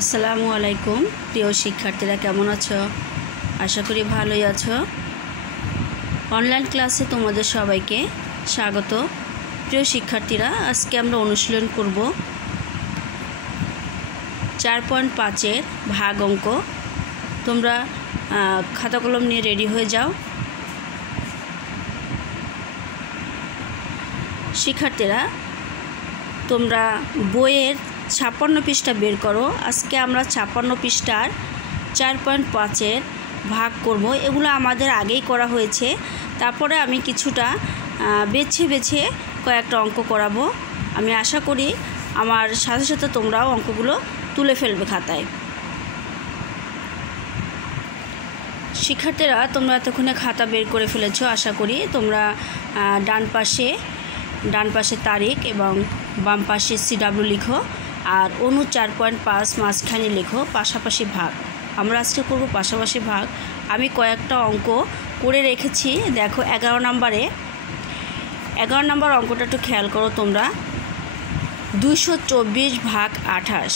আসসালামু আলাইকুম প্রিয় শিক্ষার্থীরা, কেমন আছো? আশা করি ভালোই আছো। অনলাইন ক্লাসে তোমাদের সবাইকে স্বাগত। প্রিয় শিক্ষার্থীরা, আজকে আমরা অনুশীলন করব 4.5-এর ভাগ অঙ্ক। তোমরা খাতা কলম নিয়ে রেডি হয়ে যাও। শিক্ষার্থীরা, তোমরা বইয়ের 56 পৃষ্ঠা বের করো। আজকে আমরা 56 পৃষ্ঠার 4.5-এর ভাগ করব। এগুলো আমাদের আগেই করা হয়েছে, তারপরে আমি কিছুটা বেছে বেছে কয়েকটা অঙ্ক করাবো। আমি আশা করি আমার সাথে সাথে তোমরাও অঙ্কগুলো তুলে ফেলবে খাতায়। শিক্ষার্থীরা, তোমরা এতক্ষণে খাতা বের করে ফেলেছো আশা করি। তোমরা ডান পাশে তারিখ এবং বাম পাশে CW লিখো, আর অনু 4.5 মাঝখানে লেখো পাশাপাশি ভাগ। আমরা আজকে করব পাশাপাশি ভাগ। আমি কয়েকটা অঙ্ক করে রেখেছি। দেখো 11 নম্বর অঙ্কটা একটু খেয়াল করো তোমরা। 224 ভাগ 28।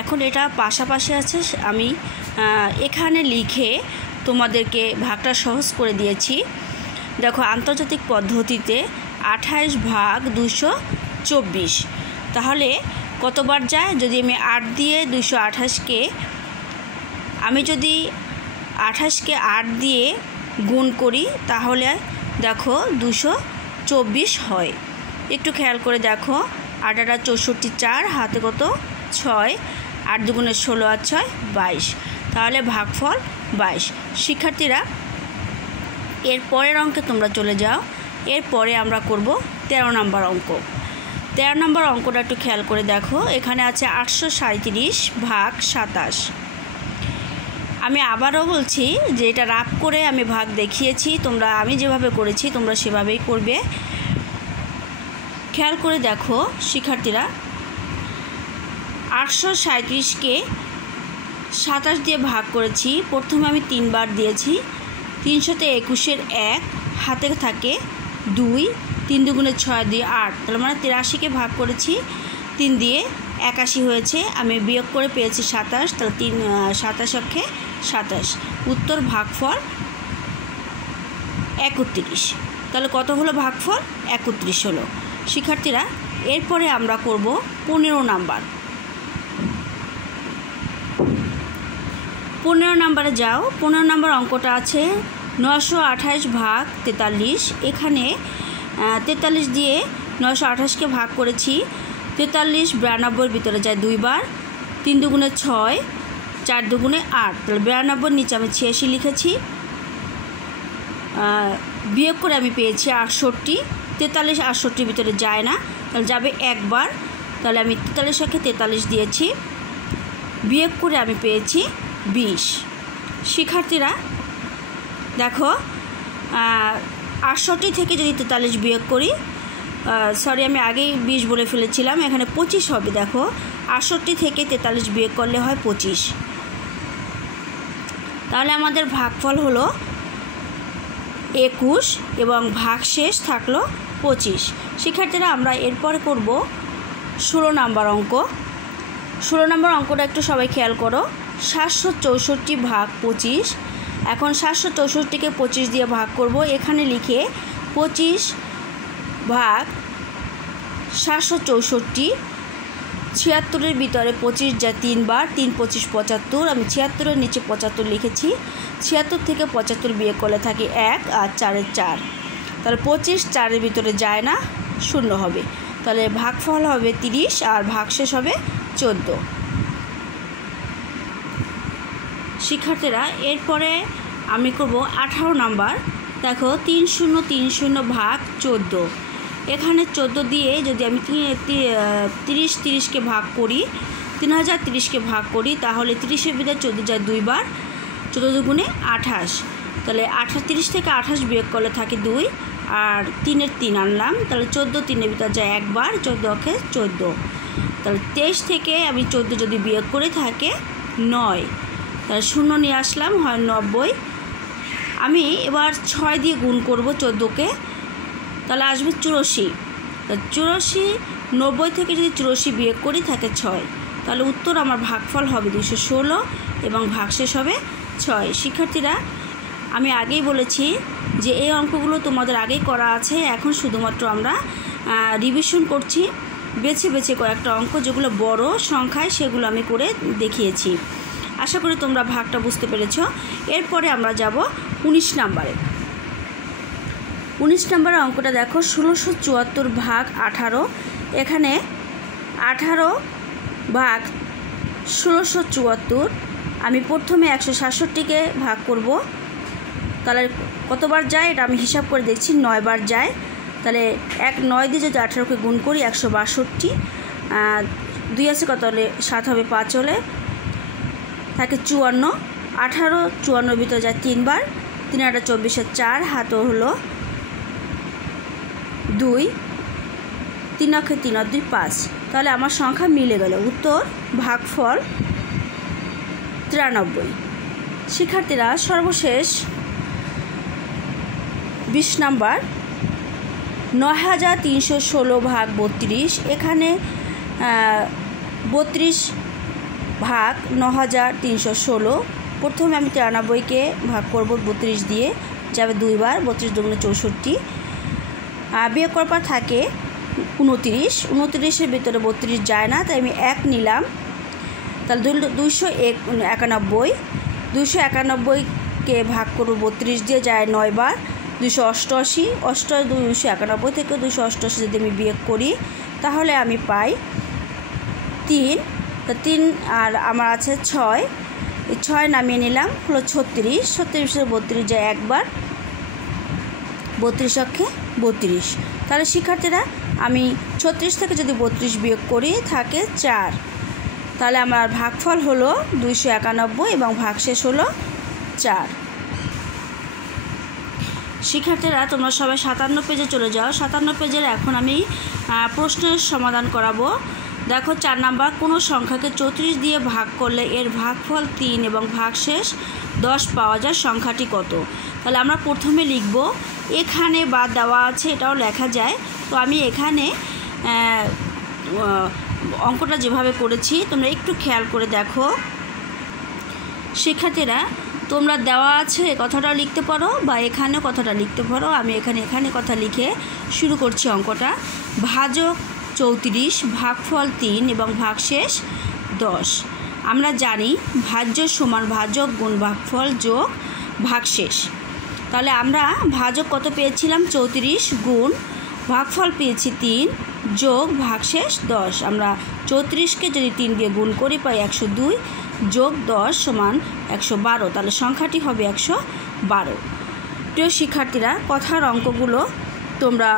এখন এটা পাশাপাশি আছে, আমি এখানে লিখে তোমাদেরকে ভাগটা সহজ করে দিয়েছি। দেখো, আন্তর্জাতিক পদ্ধতিতে 28 ভাগ 224, তাহলে কতবার যায়? যদি আমি 8 দিয়ে 228কে আমি যদি 28কে 8 দিয়ে গুণ করি, তাহলে দেখো 224 হয়। একটু খেয়াল করে দেখো, 8 8 64, 4 হাতে কত 6, 8 দুগুণে 16 আর 6 22, তাহলে ভাগফল 22। শিক্ষার্থীরা, এর পরের অঙ্কে তোমরা চলে যাও। এরপরে আমরা করব 13 নম্বর অঙ্ক। 13 নম্বর অঙ্কটা একটু খেয়াল করে দেখো। এখানে আছে 837 ভাগ 27। আমি আবারও বলছি যে এটা রাফ করে আমি ভাগ দেখিয়েছি, আমি যেভাবে করেছি তোমরা সেভাবেই করবে। খেয়াল করে দেখো শিক্ষার্থীরা, 837কে 27 দিয়ে ভাগ করেছি। প্রথমে আমি 3 বার দিয়েছি। 321-এর 1 হাতে থাকে 2, 3 দুগুণে 6 দিয়ে 8, তাহলে মানে 83কে ভাগ করেছি 3 দিয়ে, 81 হয়েছে। আমি বিয়োগ করে পেয়েছি 27, তাহলে 27 27। উত্তর ভাগফল 31। তাহলে কত হলো ভাগফল? 31 হলো। শিক্ষার্থীরা, এরপরে আমরা করব 15 নাম্বার। 15 নাম্বারে যাও। 15 নাম্বার অঙ্কটা আছে 928 ভাগ 43। এখানে 43 দিয়ে 928কে ভাগ করেছি। 43 92-এর ভিতরে যায় 2 বার। 3 দুগুণে 6, 4 দুগুণে 8, তাহলে 92-এর নিচে আমি 86 লিখেছি। বিয়োগ করে আমি পেয়েছি 68। 43 68-এর ভিতরে যায় না, তাহলে যাবে একবার। তাহলে আমি 43-কে 43 দিয়েছি। বিয়োগ করে আমি পেয়েছি 20। শিক্ষার্থীরা দেখো, 68 থেকে যদি 43 বিয়োগ করি, আমি আগেই 20 বলে ফেলেছিলাম, এখানে 25 হবে। দেখো, 68 থেকে 43 বিয়োগ করলে হয় 25। তাহলে আমাদের ভাগফল হলো 21 এবং ভাগশেষ থাকলো 25। শিক্ষার্থীরা, আমরা এরপরে করব 16 নাম্বার অঙ্ক। 16 নম্বর অঙ্কটা একটু সবাই খেয়াল করো। 764 ভাগ 25। এখন 764কে 25 দিয়ে ভাগ করব। এখানে লিখে 25 ভাগ 764, 76-এর ভিতরে 25 যায় 3 বার। 3 25 75, আমি 76-এর নিচে 75 লিখেছি। 76 থেকে 75 বিয়োগ করলে থাকে 1 আর 4-এর 4, তাহলে 25 4-এর ভিতরে যায় না, 0 হবে। তাহলে ভাগফল হবে 30 আর ভাগশেষ হবে 14। শিক্ষার্থীরা, এরপরে আমি করব 18 নাম্বার। দেখো, 3030 ভাগ 14। এখানে 14 দিয়ে যদি আমি 30-30কে ভাগ করি, 3030কে ভাগ করি, তাহলে 30-এর ভিতরে 14 যায় 2 বার। 14 দুগুণে 28, তাহলে 30 থেকে 28 বিয়োগ করলে থাকে 2, আর 3-এর 3 আনলাম, তাহলে 14 3-এর ভিতরে যায় একবার। 14 14, তাহলে 23 থেকে আমি 14 যদি বিয়োগ করে থাকে 9, তাহলে 0 নিয়ে আসলাম, হয় 90। আমি এবার 6 দিয়ে গুণ করব 14কে, তাহলে আসবে 84। তো 84, 90 থেকে যদি 84 বিয়োগ করি থাকে 6, তাহলে উত্তর আমার ভাগফল হবে 216 এবং ভাগশেষ হবে 6। শিক্ষার্থীরা, আমি আগেই বলেছি যে এই অঙ্কগুলো তোমাদের আগেই করা আছে, এখন শুধুমাত্র আমরা রিভিশন করছি। বেছে বেছে কয়েকটা অঙ্ক যেগুলো বড় সংখ্যায় সেগুলো আমি করে দেখিয়েছি। আশা করি তোমরা ভাগটা বুঝতে পেরেছ। এরপরে আমরা যাব 19 নাম্বারে। 19 নাম্বারের অঙ্কটা দেখো, 1674 ভাগ 18। এখানে 18 ভাগ 1674 আমি প্রথমে 167কে ভাগ করব। তাহলে কতবার যায় এটা আমি হিসাব করে দেখছি, 9 বার যায়। তাহলে 9 দিয়ে যদি 18কে গুণ করি 162, 2 আছে কত হলে 7 হবে, 5 হলে থাকে 54। 18 54 ভিতরে যায় 3 বার, 3 8 24 4, হাতও হলো 2, 3 অক্ষে 3 আর 2 5। তাহলে আমার সংখ্যা মিলে গেল। উত্তর ভাগফল 93। শিক্ষার্থীরা, সর্বশেষ 20 নাম্বার, 9316 ভাগ 32। এখানে 32 ভাগ 9316। প্রথমে আমি 93কে ভাগ করব 32 দিয়ে, যাবে 2 বার, 32 দুগুণে 64। বিয়োগ করার পর থাকে 29। 29-এর ভিতরে 32 যায় না, তাই আমি 1 নিলাম। তাহলে 291। 291কে ভাগ করব 32 দিয়ে, যায় 9 বার, 288। 291 থেকে 288 যদি আমি বিয়োগ করি তাহলে আমি পাই 3। 3 আর আমার আছে 6, এই 6 নামিয়ে নিলাম, হলো 36। 36-এর 32 যায় একবার, 32 অক্ষে 32। তাহলে শিক্ষার্থীরা, আমি 36 থেকে যদি 32 বিয়োগ করি থাকে 4। তাহলে আমার ভাগফল হলো 291 এবং ভাগশেষ হলো 4। শিক্ষার্থীরা, তোমরা সবাই 57 পেজে চলে যাও। 57 পেজের এখন আমি প্রশ্নের সমাধান করাবো। দেখো, 4 নাম্বার, কোনো সংখ্যাকে 34 দিয়ে ভাগ করলে এর ভাগফল 3 এবং ভাগশেষ 10 পাওয়া যায়, সংখ্যাটি কত? তাহলে আমরা প্রথমে লিখব, এখানে বাদ দেওয়া আছে, এটাও লেখা যায়। তো আমি এখানে অঙ্কটা যেভাবে করেছি তোমরা একটু খেয়াল করে দেখো। শিক্ষার্থীরা, তোমরা দেওয়া আছে কথাটাও লিখতে পারো বা এখানে কথাটা লিখতে পারো। আমি এখানে কথা লিখে শুরু করছি অঙ্কটা। ভাজক 34, ভাগফল 3 এবং ভাগশেষ 10। আমরা জানি ভাজ্য সমান ভাজক গুণ ভাগফল যোগ ভাগশেষ। তাহলে আমরা ভাজক কত পেয়েছিলাম? 34 গুণ ভাগফল পেয়েছি 3 যোগ ভাগশেষ 10। আমরা 34কে যদি 3 দিয়ে গুণ করি পাই 102 যোগ 10 সমান 112। তাহলে সংখ্যাটি হবে 112। প্রিয় শিক্ষার্থীরা, কথার অঙ্কগুলো তোমরা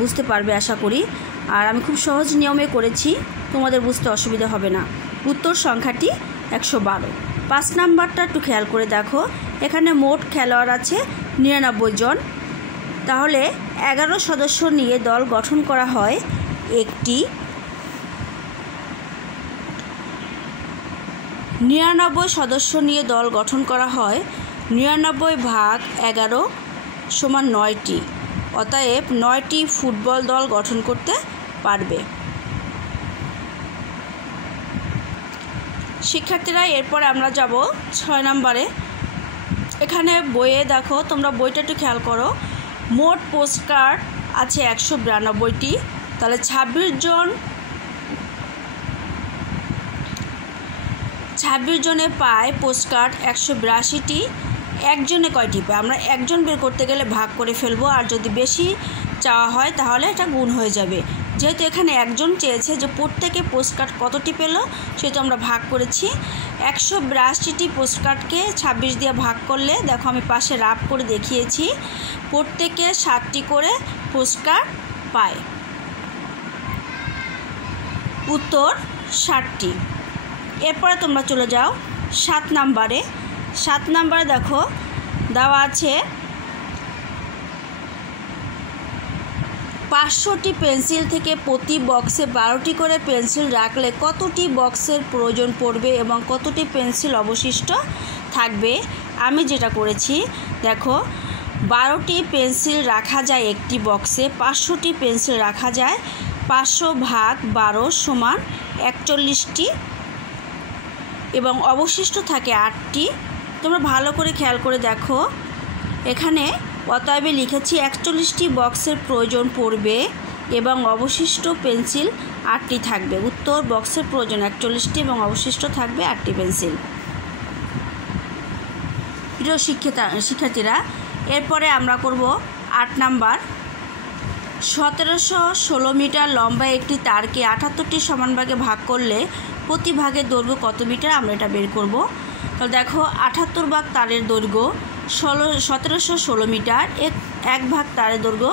বুঝতে পারবে আশা করি। আর আমি খুব সহজ নিয়মে করেছি, তোমাদের বুঝতে অসুবিধা হবে না। উত্তর সংখ্যাটি 112। 5 নাম্বারটা একটু খেয়াল করে দেখো। এখানে মোট খেলোয়াড় আছে 99 জন। তাহলে 11 সদস্য নিয়ে দল গঠন করা হয় একটি। 99 সদস্য নিয়ে দল গঠন করা হয় 99 ভাগ 11 সমান 9টি। অতএব 9টি ফুটবল দল গঠন করতে পারবে। শিক্ষার্থীরা, এরপরে আমরা যাব 6 নম্বরে। এখানে বইয়ে দেখো, তোমরা বইটা একটু খেয়াল করো। মোট পোস্ট কার্ড আছে 192টি। তাহলে 26 জনে পায় পোস্ট কার্ড 182টি। একজনে কয়টি পায়? আমরা একজন বের করতে গেলে ভাগ করে ফেলবো, আর যদি বেশি চাওয়া হয় তাহলে এটা গুণ হয়ে যাবে। যেহেতু এখানে একজন চেয়েছে যে প্রত্যেকে পোস্ট কার্ড কতটি পেল, সেটা আমরা ভাগ করেছি। 182টি পোস্ট কার্ডকে 26 দিয়ে ভাগ করলে দেখো, আমি পাশে রাফ করে দেখিয়েছি, প্রত্যেকে 7টি করে পোস্ট কার্ড পায়। উত্তর 7টি। এরপরে তোমরা চলে যাও 7 নাম্বারে। 7 নাম্বারে দেখো দেওয়া আছে 500টি পেন্সিল থেকে প্রতি বক্সে 12টি করে পেন্সিল রাখলে কতটি বক্সের প্রয়োজন পড়বে এবং কতটি পেন্সিল অবশিষ্ট থাকবে? আমি যেটা করেছি দেখো, 12টি পেন্সিল রাখা যায় একটি বক্সে, 500টি পেন্সিল রাখা যায় 500 ভাগ 12 সমান 41টি এবং অবশিষ্ট থাকে 8টি। তোমরা ভালো করে খেয়াল করে দেখো, এখানে অতএব লিখেছি 41টি বক্সের প্রয়োজন পড়বে এবং অবশিষ্ট পেন্সিল 8টি থাকবে। উত্তর, বক্সের প্রয়োজন 41টি এবং অবশিষ্ট থাকবে 8টি পেন্সিল। প্রিয় শিক্ষার্থীরা, এরপরে আমরা করব 8 নাম্বার। 1716 মিটার লম্বা একটি তারকে 78টি সমান ভাগে ভাগ করলে প্রতি ভাগের দৈর্ঘ্য কত মিটার, আমরা এটা বের করব। তাহলে দেখো, 78 ভাগ তারের দৈর্ঘ্য 1716 মিটার, এক ভাগ তারের দৈর্ঘ্য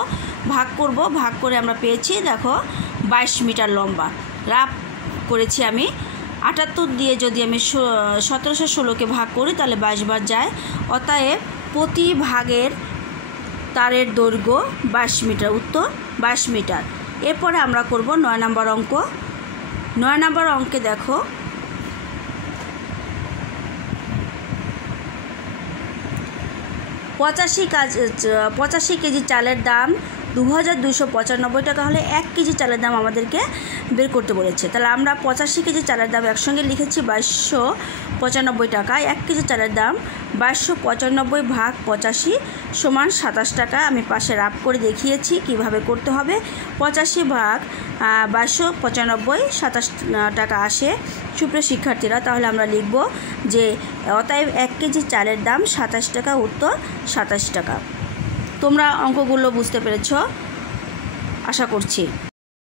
ভাগ করব, ভাগ করে আমরা পেয়েছি দেখো 22 মিটার লম্বা। রাফ করেছি আমি। 78 দিয়ে যদি আমি 1716কে ভাগ করি তাহলে 22 বার যায়। অতএব প্রতি ভাগের তারের দৈর্ঘ্য 22 মিটার। উত্তর 22 মিটার। এরপরে আমরা করব 9 নম্বর অঙ্ক। 9 নম্বর অঙ্কে দেখো, 85 কেজি চালের দাম 2295 টাকা হলে 1 কেজি চালের দাম আমাদেরকে বের করতে বলেছে। তাহলে আমরা 85 কেজি চালের দাম একসঙ্গে লিখেছি 2295 টাকা। 1 কেজি চালের দাম 2295 ভাগ 85 সমান 27 টাকা। আমি পাশে রাফ করে দেখিয়েছি কিভাবে করতে হবে। 85 ভাগ 2295 27 টাকা আসে। সুপ্রিয় শিক্ষার্থীরা, তাহলে আমরা লিখব যে অতএব 1 কেজি চালের দাম 27 টাকা। উত্তর 27 টাকা। তোমরা অঙ্কগুলো বুঝতে পেরেছ আশা করছি।